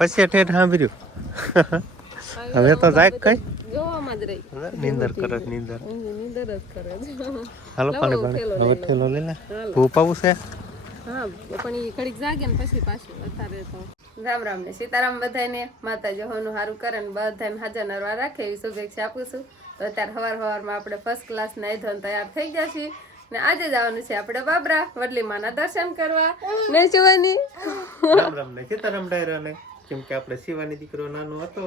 પછી ઠેઠ સાંભળ્યું. હવે તો જાય કઈ જોવામાં જ રહી. નીંદર કરે નીંદર. નીંદર જ કરે છે. હાલો પાણી પાણી હવે ઠેલો લઈ લે. ભૂપ આવું છે. હા પણ એ ઘડીક જાગે ને પછી પાછું અત્યારે તો રામ રામ ને સીતારામ બધાને માતાજી હોનું સારું કરે ને બધાને હાજર નરવા રાખે એવી શુભેચ્છા આપું છું. તો અત્યારે સવારમાં આપણે ફર્સ્ટ ક્લાસ નાઈ ધોઈને તૈયાર થઈ ગયા છીએ ને આજે જવાનું છે આપણે બાબરા વડલી માના દર્શન કરવા ને શિવાની રામ રામ ને સીતારામ ડાયરા ને કેમ કે આપણે શિવાની દીકરો નાનો હતો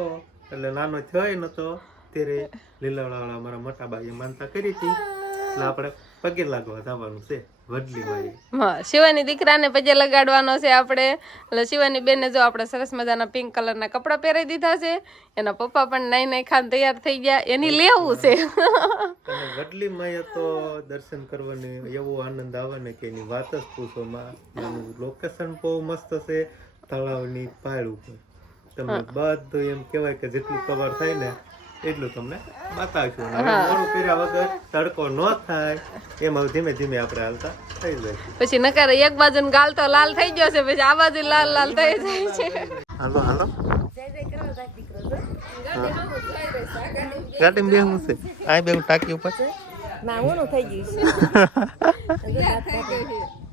એટલે નાનો થયો નતો ત્યારે લીલાવાળા મારા મોટા બાઈએ માનતા કરી હતી એટલે આપણે પગે લાગવા જવાનું છે વડલી માઈ. હા શિવાની દીકરાને પગે લગાડવાનો છે આપણે. એટલે શિવાની બેને જો આપણે સરસ મજાના પિંક કલરના કપડાં પહેરાવી દીધા છે. એના પપ્પા પણ નાઈ નાઈ ખાન તૈયાર થઈ ગયા એની લેવું છે. અને વડલી માએ તો દર્શન કરવાની એવો આનંદ આવે ને કે એની વાત જ પૂછો માં. એનું લોકેશન બહુ મસ્ત છે તળાવની પાળ ઉપર. તમને બધું એમ કહેવાય કે જેટલું કવર થાય ને એટલું તમને બતાવશું. મોડું કર્યા વગર તડકો ન થાય એમાં ધીમે ધીમે આપણે હાલતા થઈ જાય. પછી નકર એક બાજુ ગાલ તો લાલ થઈ ગયો છે પછી આ બાજુ લાલ લાલ થઈ જાય છે. હાલો હાલો ગાડી બેહું છે આ બેહું ટાંકી ઉપર ના ઓનું થઈ ગયું છે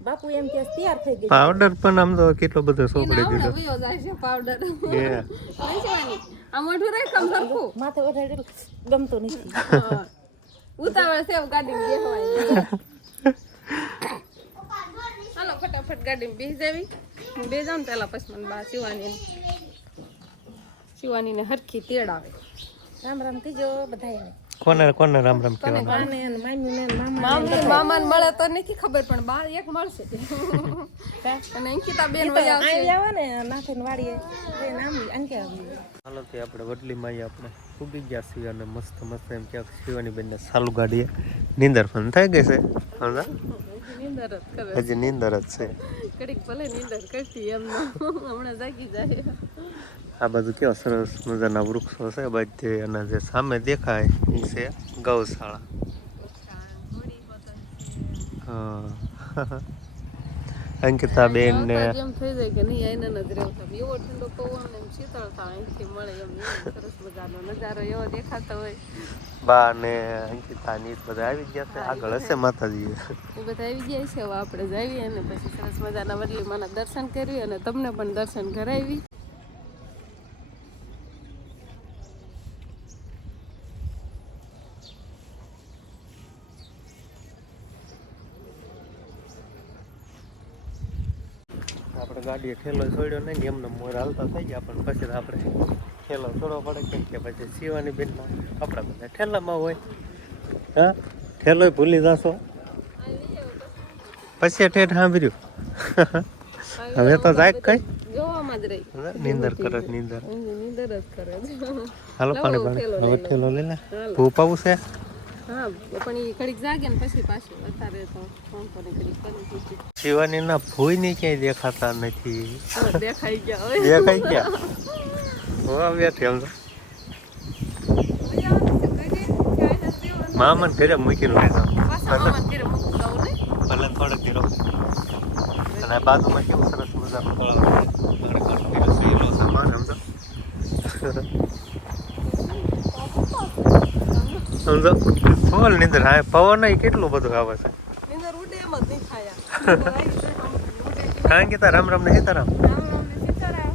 બાપુ એમ કે તૈયાર થઈ ગઈ. પાવડર પણ આમ તો કેટલો બધો સોપડી દીધો પાવડર એ આ મોઢું રાખ કમ સરખું માથે ઓઢાડેલું ગમતું નથી. ઉતાવળ છે ગાડી બેહવાય. હાલો ફટાફટ ગાડી બેસી જાવી બે જાવ ને પેલા પછી મને બા શિવાનીને હરખી તેડ આવે. રામ રામ કીજો બધાને. કોને કોને રામ રામ કહેવાનું માને ને મામીને ને મામા મામાને મળે તો નથી ખબર પણ બા એક મળશે અને અંકિતા બેન વયા આવશે. આવી આવો ને નાથે વાડીએ એ નામ અંકે આવી. હાલો તે આપણે વડલી માઈ આપણે ઉગી ગયા છીએ અને મસ્ત મસ્ત એમ ક્યાંક શિવાની બેનને સાલું ગાડીએ નીંદર પણ થઈ ગઈ છે. સમજા નીંદર જ કરે હજી નીંદર જ છે. કડીક ભલે નીંદર કરતી એમ હમણાં જાગી જાય. આ બધું કેવા સરસ મજાના વૃક્ષો છે બધે અને જે સામે દેખાય એ છે ગૌશાળા. હા અંકિતા બેન ને એમ થઈ જાય કે નહીં આઈને નથી રહેવું એવો ઠંડો પવન એમ શીતળતા અહીંથી મળે એમ સરસ મજાનો નજારો એવો દેખાતો હોય. બા ને અંકિતા ની બધા આવી ગયા છે આગળ હશે માતાજી એ બધા આવી ગયા છે. હવે આપણે જઈએ અને પછી સરસ મજાના વડલી માના દર્શન કરવી અને તમને પણ દર્શન કરાવી. આપણે ગાડીએ ઠેલો છોડ્યો નહીં એમને મોર હાલતા થઈ ગયા પણ પછી આપણે ઠેલો છોડવો પડે કેમ કે પછી શિવાની બેનના કપડા બધા ઠેલામાં હોય. હા ઠેલોય ભૂલી જશો પછી ઠેઠ સાંભળ્યું. હવે તો જાય કઈ જોવામાં જ રહી. નીંદર કરે નીંદર. નીંદર જ કરે. હાલો પાણી પાણી હવે ઠેલો લઈ લે. ભૂપ આવું છે. હા પણ એ ઘડીક જાગે ને પછી પાછું અત્યારે તો ફોન કરીને ઘડીક કરી શિવાની ના ભૂઈ ની ક્યાંય દેખાતા નથી. દેખાઈ ગયા હોય. દેખાઈ ગયા હો બેઠી એમ તો મામાને ઘરે મૂકી લઈ જાઉં ભલે થોડેક ધીરો. અને આ બાજુમાં કેવું સરસ મજાનું સામાન સમજો સમજો ફોલ નીંદર હા પવન કેટલું બધું આવે છે. નીંદર ઉડે એમ જ નહીં ખાયા. કારણ કે તા રામ રામ ને સીતારામ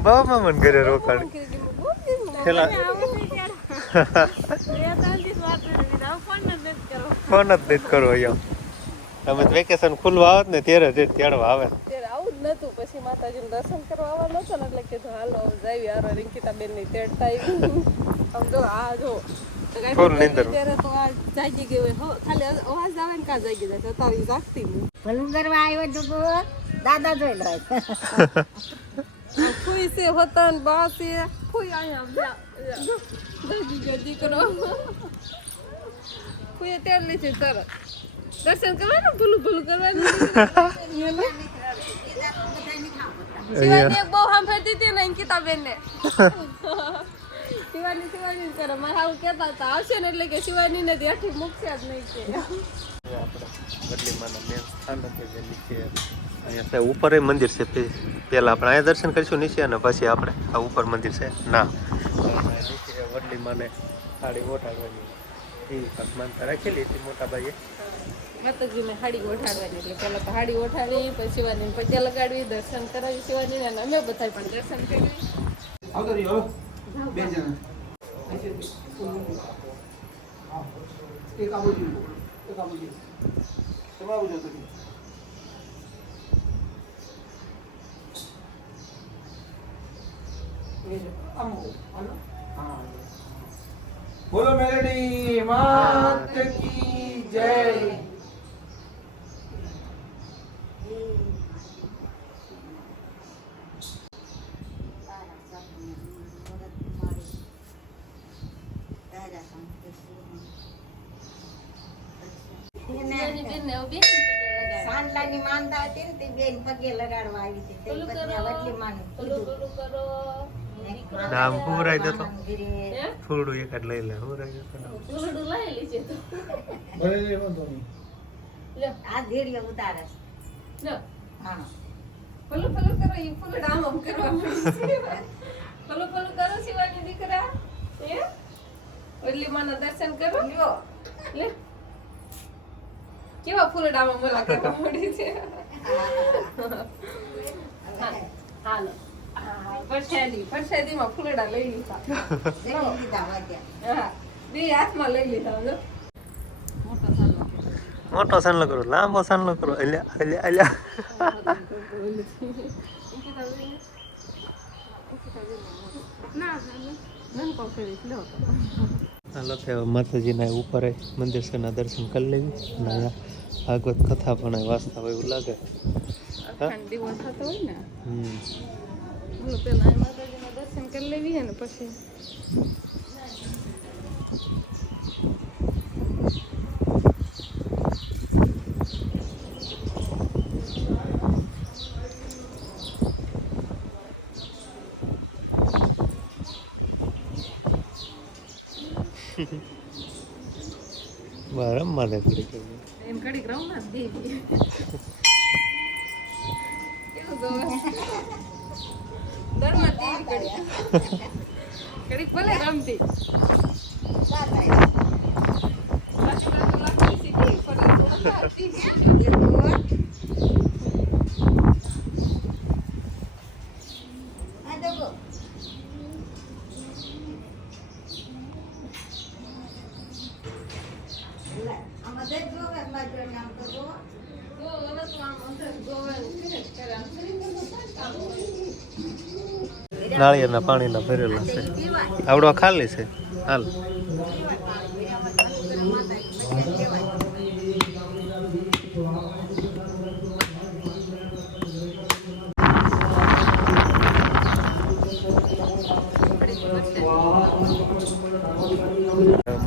બહુ મામાને ઘરે રોકાણ પેલા ફોન જ નથી કરવો એમ. તમે વેકેશન ખુલવા આવત ને ત્યારે તેડવા આવે. ત્યારે આવું જ નતું પછી માતાજીનું દર્શન કરવા આવવાનું હતું ને એટલે કીધું હાલો જાવી હારો રિંકિતા બેન ની તેડતા આમ જો આ જો ફૂલ નીંદર ત્યારે તો આ જાગી ગઈ હોય ખાલી અવાજ આવે ને કા જાગી જાય તારી જાગતી નહીં. ભલુંગરવા આવ્યો તો દાદા જોઈ લો. ફૂઈ છે વતન બા છે ફૂઈ અહીંયા જાગી ગયો દીકરો. ફૂઈએ તેડ લીધી તરત દર્શન કરવાનું ભૂલું ભૂલું કરવાનું. શિવાની એક બહુ સાંભળતી હતી ને અંકિતા બેન ને શિવાની કરે મારા આવું કહેતા હતા આવશે ને એટલે કે શિવાની ને ત્યાંથી મૂકશે જ નહીં કે આપણે વડલી માના મેન સ્થાન છે જે નીચે અહીંયા છે ઉપર એ મંદિર છે પહેલાં આપણે અહીંયા દર્શન કરીશું નીચે અને પછી આપણે આ ઉપર મંદિર છે ના નીચે વડલી માને સાડી ઓઢાડવાની એવી કાંક માનતા રાખેલી હતી મોટા ભાઈએ માતાજીને હાડી ઓઢાડવાની એટલે પહેલા તો હાડી ઓઢાડી પછી શિવાની પગે લગાડવી દર્શન કરાવી શિવાની અને અમે બધા પણ દર્શન કરી बोलो मेलडी मात की जय। સાંડલાની માનતા હતી ને તે બેન પગે લગાડવા આવી હતી તે પછી આ વડલી માનું નામ પૂરાઈ દેતો થોડું એક જ લઈ લે પૂરાઈ દેતો આ ધીરીઓ ઉતારે હા પલું પલું કરો ઈ ફૂલ ડામ કરવા મળી પલું પલું કરો શિવાની દીકરા એ ઓલી માના દર્શન કરો લ્યો લે કેવા ફૂલ ડામ મોલા કરવા મળી છે હાલો પરસાદીમાં ફૂલડા લઈ લીધા હા બે હાથમાં લઈ લીધા જો મોટો સાનલો કરો લાંબો સાનલો કરો અલ્યા અલ્યા અલ્યા હાલો તો માતાજીના ઉપર મંદિર છે ના દર્શન કરી લેવી અને ભાગવત કથા પણ વાંચતા હોય એવું લાગે અખંડ દિવસ થતો હોય ને બોલો પેલા માતાજીના દર્શન કરી લેવી ને પછી રમવા દે ઘડી એમ ઘડીક રહું ને દેવી કેવું દોસ્ત દરમાં દેવી ઘડીક ભલે રમતી નાળિયેરના પાણીના ભરેલા છે આવડો ખાલી છે હાલ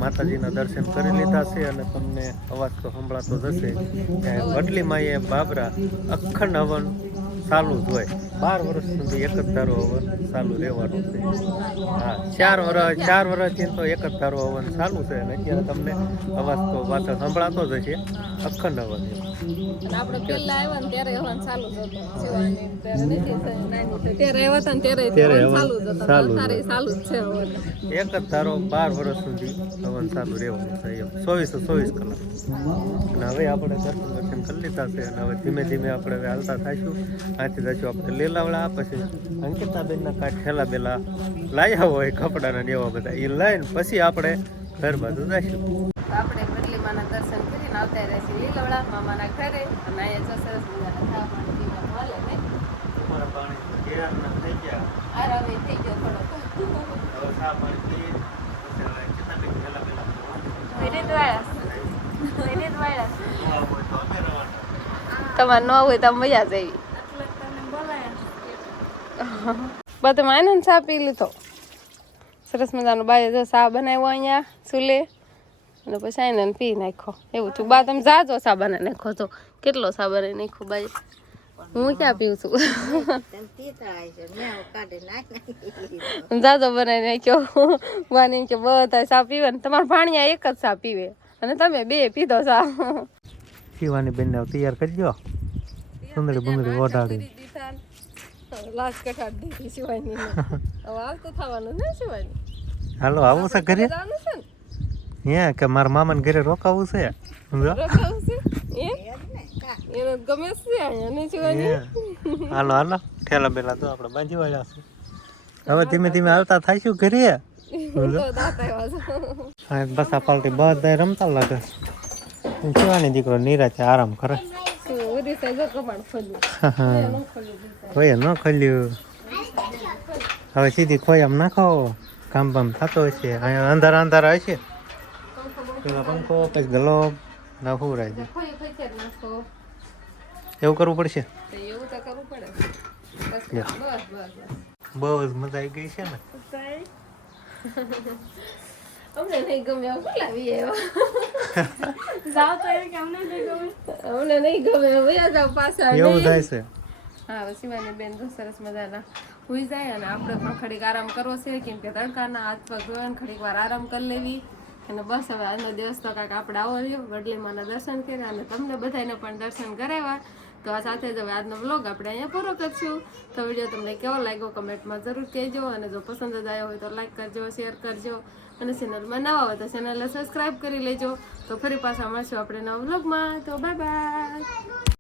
માતાજીના દર્શન કરી લીધા છે અને તમને અવાજ તો સંભળાતો જશે વડલીમાં એ બાબરા અખંડ હવન ચાલુ જ હોય 12 વર્ષ સુધી એક જ ધારો હવન ચાલુ રહેવાનું છે હા 4 વર્ષથી તો એક જ ધારો હવન ચાલુ છે અને અત્યારે તમને અવાજ તો પાછળ સંભળાતો જ હશે અખંડ હવન આપણે પેલા આવ્યા ને ત્યારે હવન ચાલુ જ હતો શિવાની ત્યારે નથી નાની ત્યારે આવ્યા હતા ને ત્યારે હવન ચાલુ જ હતો અત્યારે ચાલુ જ છે હવન એક જ ધારો 12 વર્ષ સુધી હવન ચાલુ રહેવાનું છે એમ 24 કલાક અને હવે આપણે દર્શન કરી લીધા છે અને હવે ધીમે ધીમે આપણે હવે હાલતા થઈશું આથી જશું આપણે લીલાવડા પછી અંકિતાબેનના કાંઈ ઠેલા બેલા લાવ્યા હોય કપડાના ને એવા બધા એ લઈને પછી આપણે ઘર બાજુ જઈશું આપણે વડલીમાના દર્શન કરીને આવતા રહેશે લીલવડા મામાના ઘરે અને અહીંયા સરસ મજાના ચા પાણી પીવા મળે ને તમારા પાણી કેરાના થઈ ગયા આરામે થઈ ગયો થોડોક હવે ચા પાણી પીએ પછી હવે અંકિતાબેન ઠેલા બેલા તમારે ન હોય તો મજા જ આવી બધે માને ચા પી લીધો સરસ મજાનો બાય જો ચા બનાવ્યો અહીંયા ચૂલે અને પછી આઈને પી નાખો એવું થયું બા તમે જાજો ચા બનાવી નાખો તો કેટલો ચા બનાવી નાખો બાઈ હું ક્યાં પીવું છું જાજો બનાવી નાખ્યો બાને કે બધા ચા પીવે ને તમારા ભાણિયા એક જ ચા પીવે અને તમે બે પીધો ચા શિવાની બેનને તૈયાર કરી દો સુંદરી બંદરી ઓઢાડી લાજ કટાડ દીધી શિવાની હવે હાલ તો થવાનું ને શિવાની હાલો આવું છે ઘરે જવાનું છે ને હે કે મારા મામાને ઘરે રોકાવું છે સમજો રોકાવું છે એને ગમે છે અહીંયા ને શિવાની હાલો હાલો ઠેલા બેલા તો આપણે બાંધી વાળ્યા છે હવે ધીમે ધીમે આવતા થાઈશું ઘરે તો દાંત આવ્યા છે હા બસ આ પાલટી બધા રમતા લાગે શિવાની દીકરો નિરાતે આરામ કરે શું ઉરી સાહેબ કપાણ ખોલ્યું કોઈ ન ખોલ્યું હવે સીધી ખોઈ આમ નાખો કામ બામ થતો હશે અહીંયા અંધારા અંધારા હશે પેલા પંખો પછી ગલોબ ના હુરાય છે ખોઈ ફેંકી નાખો એવું કરવું પડશે તો એવું તો કરવું પડે બસ લ્યો. બસ બસ બહુ જ મજા આવી ગઈ છે ને અમને નહીં ગમે એવું બોલાવી જાવ તો એમ કે અમને નહીં ગમે વયા જાવ પાછા એવું થાય છે હા હવે શિવાની બેન તો સરસ મજાના હુઈ જાય અને આપણે પણ ઘડીક આરામ કરવો છે કેમ કે તડકાના હાથ પગ ધોઈને ઘડીક વાર આરામ કરી લેવી અને બસ હવે આજનો દિવસ તો કાંઈક આપણે આવો રહ્યો વડલીમાના દર્શન કર્યા અને તમને બધાને પણ દર્શન કરાવ્યા તો આ સાથે જ હવે આજનો વ્લોગ આપણે અહીંયા પૂરો કરશું તો વિડીયો તમને કેવો લાગ્યો કમેન્ટમાં જરૂર કહેજો અને જો પસંદ જ આવ્યો હોય તો લાઈક કરજો શેર કરજો અને ચેનલમાં નવા હોય તો ચેનલને સબસ્ક્રાઈબ કરી લેજો તો ફરી પાછા મળશું આપણે નવા વ્લોગમાં તો બાય બાય